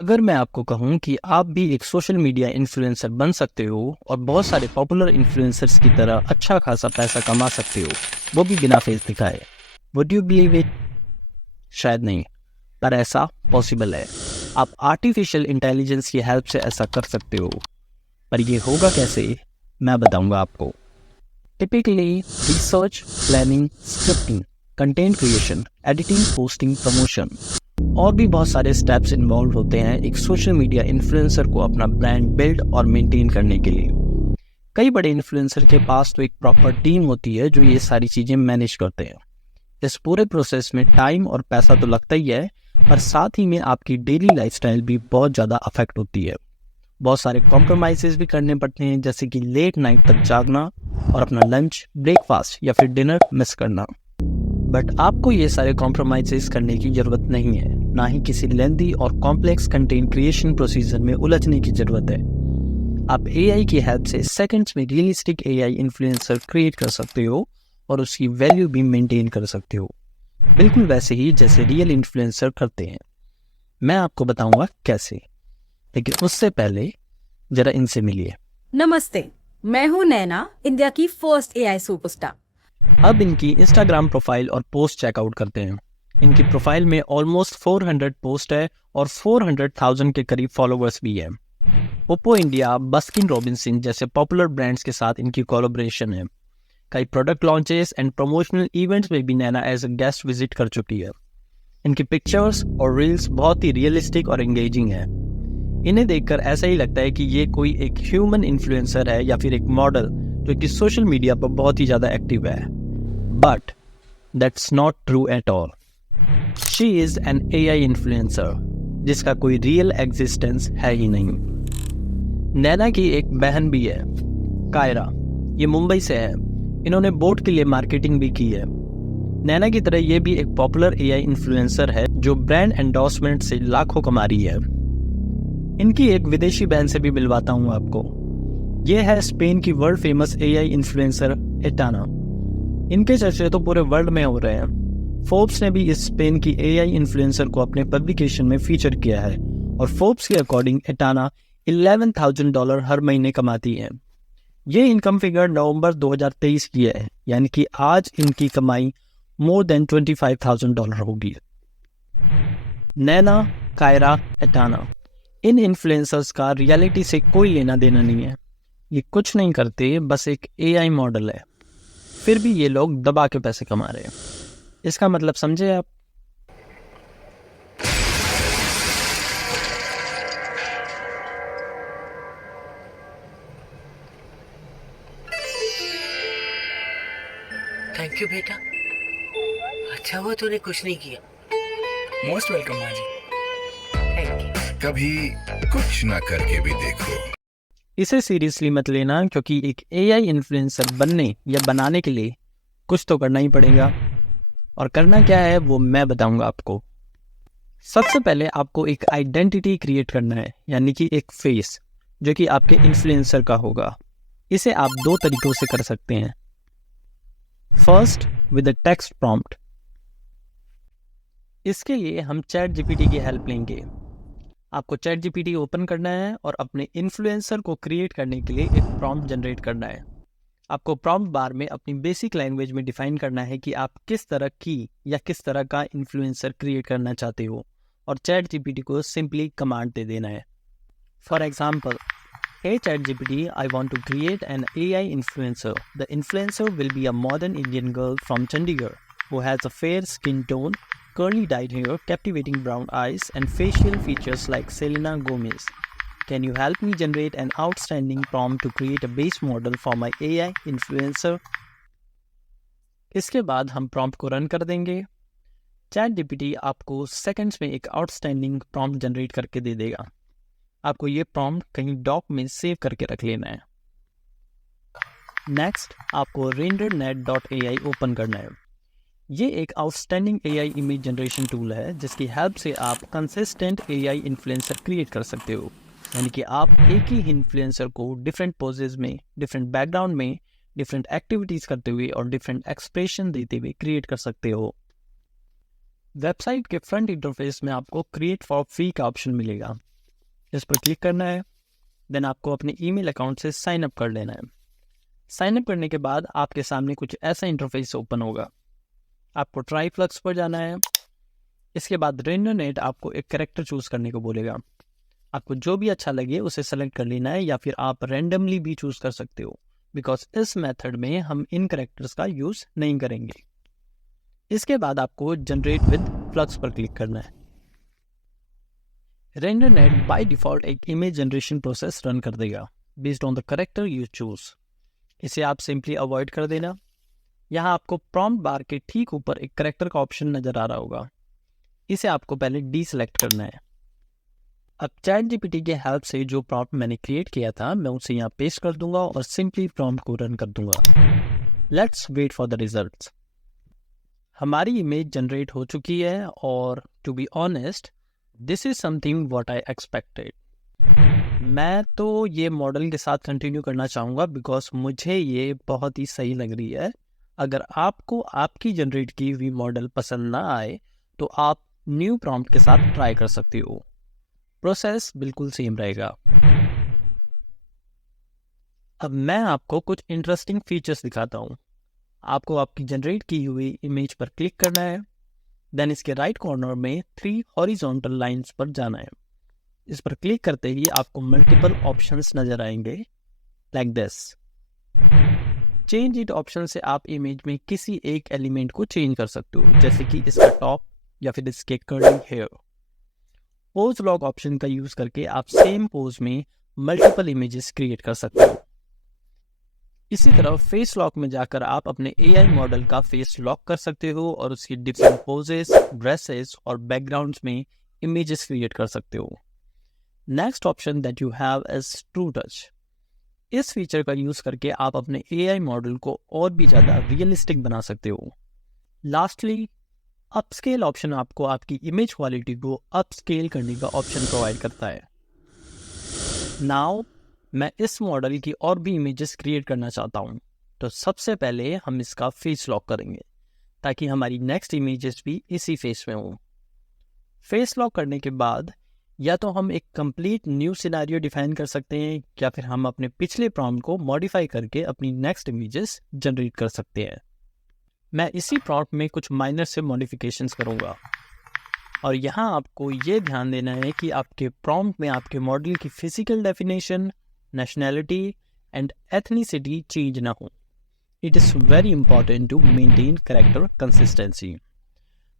अगर मैं आपको कहूँ कि आप भी एक सोशल मीडिया इन्फ्लुएंसर बन सकते हो और बहुत सारे पॉपुलर इन्फ्लुएंसर्स की तरह अच्छा खासा पैसा कमा सकते हो, वो भी बिना फेस दिखाए, वुड यू बिलीव इट? शायद नहीं, पर ऐसा पॉसिबल है। आप आर्टिफिशियल इंटेलिजेंस की हेल्प से ऐसा कर सकते हो, पर ये होगा कैसे, मैं बताऊंगा आपको। Typically research, planning, scripting, content creation, editing, posting, promotion और भी बहुत सारे स्टेप्स इन्वॉल्व होते हैं एक सोशल मीडिया इन्फ्लुएंसर को अपना ब्रांड बिल्ड और मेंटेन करने के लिए। कई बड़े इन्फ्लुएंसर के पास तो एक प्रॉपर टीम होती है जो ये सारी चीज़ें मैनेज करते हैं। इस पूरे प्रोसेस में टाइम और पैसा तो लगता ही है, पर साथ ही में आपकी डेली लाइफस्टाइल भी बहुत ज़्यादा अफेक्ट होती है। बहुत सारे कॉम्प्रोमाइज़ेस भी करने पड़ते हैं, जैसे कि लेट नाइट तक जागना और अपना लंच, ब्रेकफास्ट या फिर डिनर मिस करना। बट आपको ये सारे कॉम्प्रोमाइज़ेस करने की ज़रूरत नहीं है, ना ही किसी लेंथी और कॉम्प्लेक्स कंटेंट क्रिएशन प्रोसीजर में उलझने की ज़रूरत है। आप एआई की हेल्प से सेकंड्स में रियलिस्टिक एआई इन्फ्लुएंसर क्रिएट कर सकते हो और उसकी वैल्यू भी मेंटेन कर सकते हो, बिल्कुल वैसे ही जैसे रियल इन्फ्लुएंसर करते हैं। मैं आपको बताऊंगा कैसे, लेकिन उससे पहले जरा इनसे मिलिए। नमस्ते। मैं हूँ नैना, इंडिया की फर्स्ट एआई सुपरस्टार। अब इनकी इंस्टाग्राम प्रोफाइल और पोस्ट चेकआउट करते हैं। इनकी प्रोफाइल में ऑलमोस्ट 400 पोस्ट है और 400,000 के करीब फॉलोवर्स भी है। ओप्पो इंडिया, बस्किन रॉबिन्सन जैसे पॉपुलर ब्रांड्स के साथ इनकी कोलैबोरेशन है। कई product launches and promotional events में भी नैना एज अ गेस्ट विजिट कर चुकी है। इनकी पिक्चर्स और रील्स बहुत ही रियलिस्टिक और एंगेजिंग है। इन्हें देखकर ऐसा ही लगता है कि ये कोई एक ह्यूमन इन्फ्लुएंसर है या फिर एक मॉडल जो कि सोशल मीडिया पर बहुत ही ज़्यादा एक्टिव है। But that's not true at all. She is an AI influencer जिसका कोई रियल एग्जिस्टेंस है ही नहीं। नैना की एक बहन भी है, कायरा। ये मुंबई से है। इन्होंने बोट के लिए मार्केटिंग भी की है। नैना की तरह ये भी एक पॉपुलर एआई इन्फ्लुएंसर है जो ब्रांड एंडोर्समेंट से लाखों कमा रही है। इनकी एक विदेशी बहन से भी मिलवाता हूँ आपको। ये है स्पेन की वर्ल्ड फेमस एआई इन्फ्लुएंसर एटाना। इनके चर्चे तो पूरे वर्ल्ड में हो रहे हैं। फोर्ब्स ने भी इस स्पेन की एआई इन्फ्लुएंसर को अपने पब्लिकेशन में फीचर किया है और फोर्ब्स के अकॉर्डिंग एटाना $11,000 हर महीने कमाती है। ये इनकम फिगर नवंबर 2023 की है, यानी कि आज इनकी कमाई मोर देन $25,000 होगी। नैना, कायरा, एटाना, इन इन्फ्लुएंसर्स का रियलिटी से कोई लेना देना नहीं है। ये कुछ नहीं करते, बस एक एआई मॉडल है। फिर भी ये लोग दबा के पैसे कमा रहे हैं। इसका मतलब समझे आप? थैंक यू बेटा। अच्छा हुआ तूने कुछ नहीं किया। मोस्ट वेलकम माँ जी। Thank you. कभी कुछ ना करके भी देखो। इसे सीरियसली मत लेना, क्योंकि एक एआई इन्फ्लुएंसर बनने या बनाने के लिए कुछ तो करना ही पड़ेगा। और करना क्या है वो मैं बताऊंगा आपको। सबसे पहले आपको एक आइडेंटिटी क्रिएट करना है, यानी कि एक फेस जो कि आपके इन्फ्लुएंसर का होगा। इसे आप दो तरीकों से कर सकते हैं। First, with a text prompt. इसके लिए हम चैट जीपीटी की हेल्प लेंगे। आपको चैट जीपीटी ओपन करना है और अपने इन्फ्लुएंसर को क्रिएट करने के लिए एक प्रॉम्प्ट जनरेट करना है। आपको प्रॉम्प्ट बार में अपनी बेसिक लैंग्वेज में डिफाइन करना है कि आप किस तरह की या किस तरह का इन्फ्लुएंसर क्रिएट करना चाहते हो, और चैट जीपीटी को सिंपली कमांड दे देना है। For example, hey ChatGPT, I want to create an AI influencer. The influencer will be a modern Indian girl from Chandigarh who has a fair skin tone, curly dyed hair, captivating brown eyes, and facial features like Selena Gomez. Can you help me generate an outstanding prompt to create a base model for my AI influencer? इसके बाद हम prompt को run कर देंगे। Chat GPT आपको seconds में एक outstanding prompt generate करके दे देगा। आपको ये प्रॉम्प्ट कहीं डॉक में सेव करके रख लेना है। नेक्स्ट, आपको rendernet.ai ओपन करना है। ये एक outstanding AI image generation tool है जिसकी हेल्प से आप कंसिस्टेंट एआई इन्फ्लुएंसर क्रिएट कर सकते हो, यानी कि आप एक ही इन्फ्लुएंसर को डिफरेंट पोजेज में, डिफरेंट बैकग्राउंड में, डिफरेंट एक्टिविटीज़ करते हुए और डिफरेंट एक्सप्रेशन देते हुए क्रिएट कर सकते हो। वेबसाइट के फ्रंट इंटरफेस में आपको क्रिएट फॉर फ्री का ऑप्शन मिलेगा। इस पर क्लिक करना है। देन आपको अपने ईमेल अकाउंट से साइन अप कर लेना है। साइन अप करने के बाद आपके सामने कुछ ऐसा इंटरफेस ओपन होगा। आपको ट्राई फ्लक्स पर जाना है। इसके बाद रेंडरनेट आपको एक कैरेक्टर चूज करने को बोलेगा। आपको जो भी अच्छा लगे उसे सेलेक्ट कर लेना है, या फिर आप रैंडमली भी चूज कर सकते हो, बिकॉज इस मेथड में हम इन कैरेक्टर्स का यूज नहीं करेंगे। इसके बाद आपको जनरेट विद फ्लक्स पर क्लिक करना है। रेंडरनेट बाय डिफॉल्ट एक इमेज जनरेशन प्रोसेस रन कर देगा based on the character you choose. इसे आप सिंपली अवॉइड कर देना। यहाँ आपको प्रॉम्प्ट बार के ठीक ऊपर एक कैरेक्टर का ऑप्शन नजर आ रहा होगा। इसे आपको पहले डीसेलेक्ट करना है। अब ChatGPT के हेल्प से जो प्रॉम्प्ट मैंने क्रिएट किया था मैं उसे यहाँ पेस्ट कर दूंगा और सिंपली प्रॉम्प्ट को रन कर दूंगा। Let's wait for the results. हमारी इमेज जनरेट हो चुकी है और to be honest this is something what I expected. मैं तो ये मॉडल के साथ कंटिन्यू करना चाहूँगा बिकॉज मुझे ये बहुत ही सही लग रही है। अगर आपको आपकी जनरेट की हुई मॉडल पसंद ना आए तो आप न्यू प्रॉम्प्ट के साथ ट्राई कर सकते हो। प्रोसेस बिल्कुल सेम रहेगा। अब मैं आपको कुछ इंटरेस्टिंग फीचर्स दिखाता हूँ। आपको आपकी जनरेट की हुई इमेज पर क्लिक करना है। देन इसके राइट कॉर्नर में 3 हॉरिजॉन्टल लाइंस पर जाना है। इस पर क्लिक करते ही आपको मल्टीपल ऑप्शंस नजर आएंगे like this. Change it option से आप इमेज में किसी एक एलिमेंट को चेंज कर सकते हो, जैसे कि इसका टॉप या फिर इसके curly hair. Pose lock option का यूज करके आप सेम पोज में मल्टीपल इमेजेस क्रिएट कर सकते हो। इसी तरह फेस लॉक में जाकर आप अपने AI मॉडल का फेस लॉक कर सकते हो और उसकी डिफरेंट पोजेस, ड्रेसेस और बैकग्राउंड्स में इमेजेस क्रिएट कर सकते हो। Next option that you have is true touch. इस फीचर का यूज करके आप अपने AI मॉडल को और भी ज़्यादा रियलिस्टिक बना सकते हो। लास्टली अपस्केल ऑप्शन आपको आपकी इमेज क्वालिटी को अपस्केल करने का ऑप्शन प्रोवाइड करता है। नाउ मैं इस मॉडल की और भी इमेजेस क्रिएट करना चाहता हूँ, तो सबसे पहले हम इसका फेस लॉक करेंगे ताकि हमारी नेक्स्ट इमेजेस भी इसी फेस में हो। फेस लॉक करने के बाद या तो हम एक कंप्लीट न्यू सिनेरियो डिफाइन कर सकते हैं या फिर हम अपने पिछले प्रॉम्प्ट को मॉडिफाई करके अपनी नेक्स्ट इमेजेस जनरेट कर सकते हैं। मैं इसी प्रॉम्प्ट में कुछ माइनर से मॉडिफिकेशंस करूंगा और यहाँ आपको ये ध्यान देना है कि आपके प्रॉम्प्ट में आपके मॉडल की physical definition, nationality and ethnicity change ना हो। It is very important to maintain character consistency.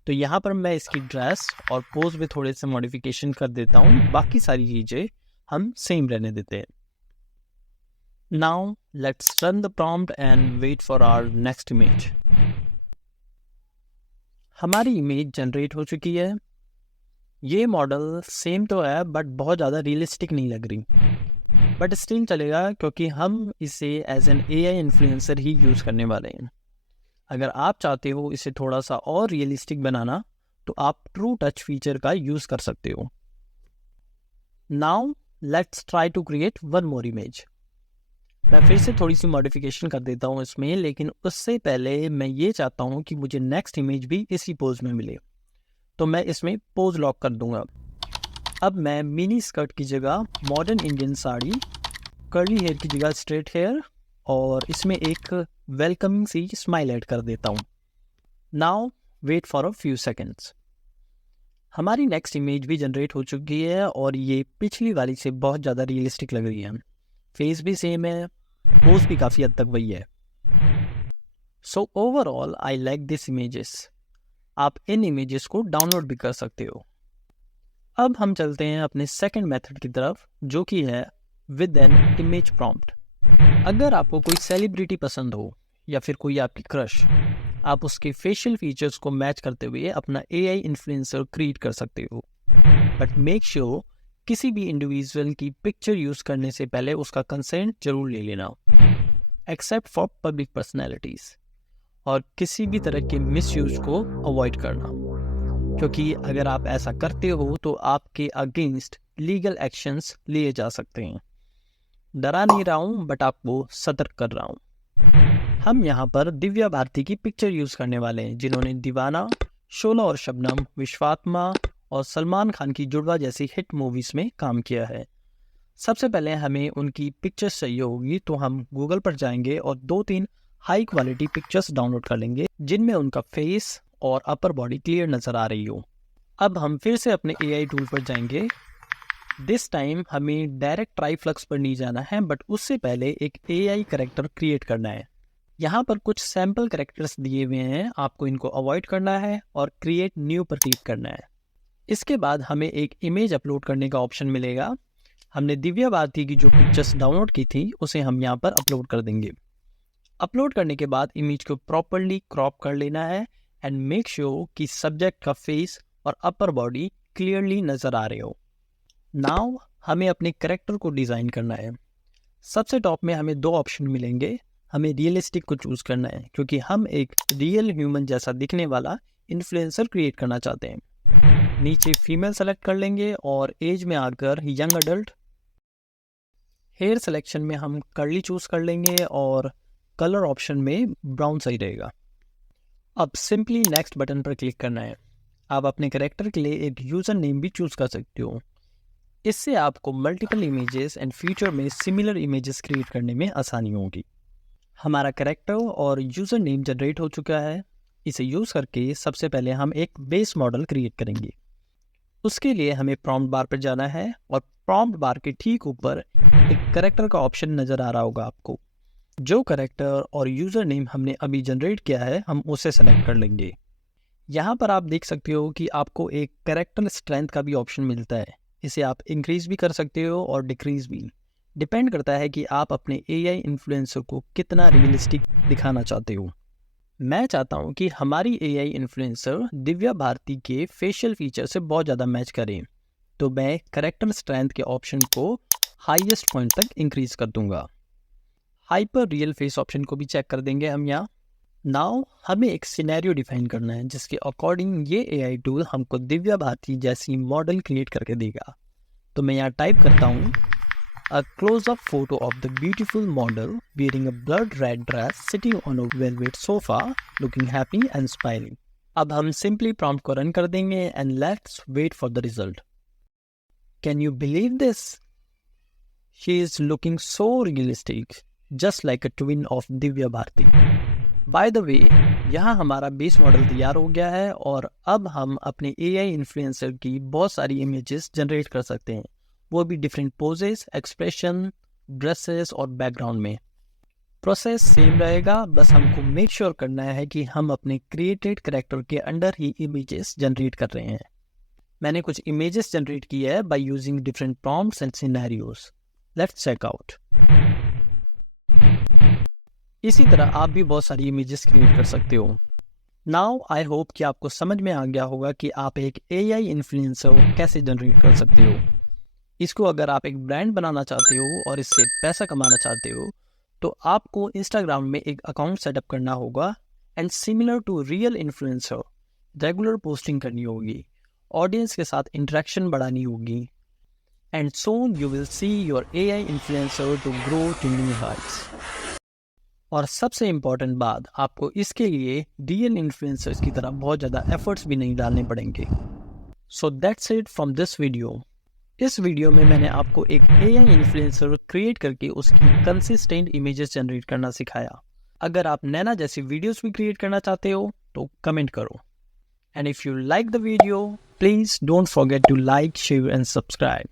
तो यहाँ पर मैं इसकी ड्रेस और पोज में थोड़े से मॉडिफिकेशन कर देता हूँ, बाकी सारी चीज़ें हम सेम रहने देते हैं। Now let's run the prompt and wait for our next image. हमारी इमेज जनरेट हो चुकी है। ये मॉडल सेम तो है बट बहुत ज़्यादा रियलिस्टिक नहीं लग रही, बट स्टिल चलेगा क्योंकि हम इसे एज एन AI इन्फ्लुएंसर ही यूज़ करने वाले हैं। अगर आप चाहते हो इसे थोड़ा सा और रियलिस्टिक बनाना तो आप ट्रू टच फीचर का यूज़ कर सकते हो। Now let's try to create one more image. मैं फिर से थोड़ी सी मॉडिफिकेशन कर देता हूँ इसमें, लेकिन उससे पहले मैं ये चाहता हूँ कि मुझे नेक्स्ट इमेज भी इसी पोज में मिले, तो मैं इसमें पोज लॉक कर दूंगा। अब मैं मिनी स्कर्ट की जगह modern Indian sari, curly hair की जगह स्ट्रेट हेयर और इसमें एक वेलकमिंग सी स्माइल ऐड कर देता हूँ। Now wait for a few seconds. हमारी नेक्स्ट इमेज भी जनरेट हो चुकी है और ये पिछली वाली से बहुत ज़्यादा रियलिस्टिक लग रही है। फेस भी सेम है, पोज भी काफ़ी हद तक वही है। So overall I like this images. आप इन इमेजेस को डाउनलोड भी कर सकते हो। अब हम चलते हैं अपने सेकंड मेथड की तरफ, जो कि है विद एन इमेज प्रॉम्प्ट। अगर आपको कोई सेलिब्रिटी पसंद हो या फिर कोई आपकी क्रश, आप उसके फेशियल फीचर्स को मैच करते हुए अपना AI इन्फ्लुएंसर क्रिएट कर सकते हो। बट मेक श्योर किसी भी इंडिविजुअल की पिक्चर यूज़ करने से पहले उसका कंसेंट जरूर ले लेना, एक्सेप्ट फॉर पब्लिक पर्सनैलिटीज़, और किसी भी तरह के मिसयूज को अवॉइड करना, क्योंकि अगर आप ऐसा करते हो तो आपके अगेंस्ट लीगल एक्शंस लिए जा सकते हैं। डरा नहीं रहा हूँ बट आपको सतर्क कर रहा हूँ। हम यहाँ पर दिव्या भारती की पिक्चर यूज़ करने वाले हैं, जिन्होंने दीवाना, शोला और शबनम, विश्वात्मा और सलमान खान की जुड़वा जैसी हिट मूवीज़ में काम किया है। सबसे पहले हमें उनकी पिक्चर्स चाहिए होगी, तो हम गूगल पर जाएंगे और 2-3 हाई क्वालिटी पिक्चर्स डाउनलोड कर लेंगे जिनमें उनका फेस और अपर बॉडी क्लियर नज़र आ रही हो। अब हम फिर से अपने AI टूल पर जाएंगे। दिस टाइम हमें डायरेक्ट ट्राईफ्लक्स पर नहीं जाना है, बट उससे पहले एक AI करेक्टर क्रिएट करना है। यहाँ पर कुछ सैम्पल करेक्टर्स दिए हुए हैं, आपको इनको अवॉइड करना है और क्रिएट न्यू पर क्लिक करना है। इसके बाद हमें एक इमेज अपलोड करने का ऑप्शन मिलेगा। हमने दिव्या भारती की जो पिक्चर्स डाउनलोड की थी उसे हम यहाँ पर अपलोड कर देंगे। अपलोड करने के बाद इमेज को प्रॉपरली क्रॉप कर लेना है एंड मेक श्योर कि सब्जेक्ट का फेस और अपर बॉडी क्लियरली नज़र आ रहे हो। नाउ हमें अपने करेक्टर को डिज़ाइन करना है। सबसे टॉप में हमें 2 ऑप्शन मिलेंगे। हमें रियलिस्टिक को चूज़ करना है क्योंकि हम एक रियल ह्यूमन जैसा दिखने वाला इन्फ्लुएंसर क्रिएट करना चाहते हैं। नीचे फीमेल सेलेक्ट कर लेंगे और एज में आकर यंग अडल्ट। हेयर सिलेक्शन में हम कर्ली चूज़ कर लेंगे और कलर ऑप्शन में ब्राउन सही रहेगा। अब सिंपली नेक्स्ट बटन पर क्लिक करना है। आप अपने कैरेक्टर के लिए एक यूज़र नेम भी चूज़ कर सकते हो। इससे आपको मल्टीपल इमेजेस एंड फ्यूचर में सिमिलर इमेजेस क्रिएट करने में आसानी होगी। हमारा कैरेक्टर और यूज़र नेम जनरेट हो चुका है। इसे यूज़ करके सबसे पहले हम एक बेस मॉडल क्रिएट करेंगे। उसके लिए हमें प्रॉम्प्ट बार पर जाना है और प्रॉम्प्ट बार के ठीक ऊपर एक कैरेक्टर का ऑप्शन नज़र आ रहा होगा आपको। जो कैरेक्टर और यूज़र नेम हमने अभी जनरेट किया है हम उसे सेलेक्ट कर लेंगे। यहाँ पर आप देख सकते हो कि आपको एक कैरेक्टर स्ट्रेंथ का भी ऑप्शन मिलता है। इसे आप इंक्रीज़ भी कर सकते हो और डिक्रीज़ भी, डिपेंड करता है कि आप अपने AI इन्फ्लुएंसर को कितना रियलिस्टिक दिखाना चाहते हो। मैं चाहता हूँ कि हमारी AI इन्फ्लुएंसर दिव्या भारती के फेशियल फीचर से बहुत ज़्यादा मैच करें, तो मैं कैरेक्टर स्ट्रेंथ के ऑप्शन को हाईएस्ट पॉइंट तक इंक्रीज़ कर दूंगा। हाइपर रियल फेस ऑप्शन को भी चेक कर देंगे हम यहाँ। नाउ हमें एक सिनेरियो डिफाइन करना है जिसके अकॉर्डिंग ये AI टूल हमको दिव्या भारती जैसी मॉडल क्रिएट करके देगा। तो मैं यहाँ टाइप करता हूँ A close-up photo of the beautiful model wearing a blood red dress sitting on a velvet sofa looking happy and smiling. अब हम simply prompt को रन कर देंगे and let's wait for the result. Can you believe this? She is looking so realistic, just like a twin of Divya Bharti. By the way, यहाँ हमारा base model तैयार हो गया है और अब हम अपने AI इन्फ्लुएंसर की बहुत सारी इमेजेस जनरेट कर सकते हैं, वो भी डिफरेंट पोजेस, एक्सप्रेशन, ड्रेसेस और बैकग्राउंड में। प्रोसेस सेम रहेगा, बस हमको मेक श्योर करना है कि हम अपने क्रिएटेड कैरेक्टर के अंडर ही इमेजेस जनरेट कर रहे हैं। मैंने कुछ इमेजेस जनरेट की है by using different prompts and scenarios. Let's check out. इसी तरह आप भी बहुत सारी इमेजेस क्रिएट कर सकते हो। नाउ आई होप कि आपको समझ में आ गया होगा कि आप एक AI इन्फ्लुएंसर कैसे जनरेट कर सकते हो। इसको अगर आप एक ब्रांड बनाना चाहते हो और इससे पैसा कमाना चाहते हो तो आपको इंस्टाग्राम में एक अकाउंट सेटअप करना होगा and similar to real influencer regular posting करनी होगी, ऑडियंस के साथ इंटरेक्शन बढ़ानी होगी and soon you will see your AI influencer to grow to new heights. और सबसे इम्पॉर्टेंट बात, आपको इसके लिए रियल इन्फ्लुएंसर्स की तरह बहुत ज़्यादा एफर्ट्स भी नहीं डालने पड़ेंगे। So that's it from this video. इस वीडियो में मैंने आपको एक AI इन्फ्लुएंसर क्रिएट करके उसकी कंसिस्टेंट इमेजेस जनरेट करना सिखाया। अगर आप नैना जैसी वीडियोस भी क्रिएट करना चाहते हो तो कमेंट करो। And if you like the video, please don't forget to like, share and subscribe.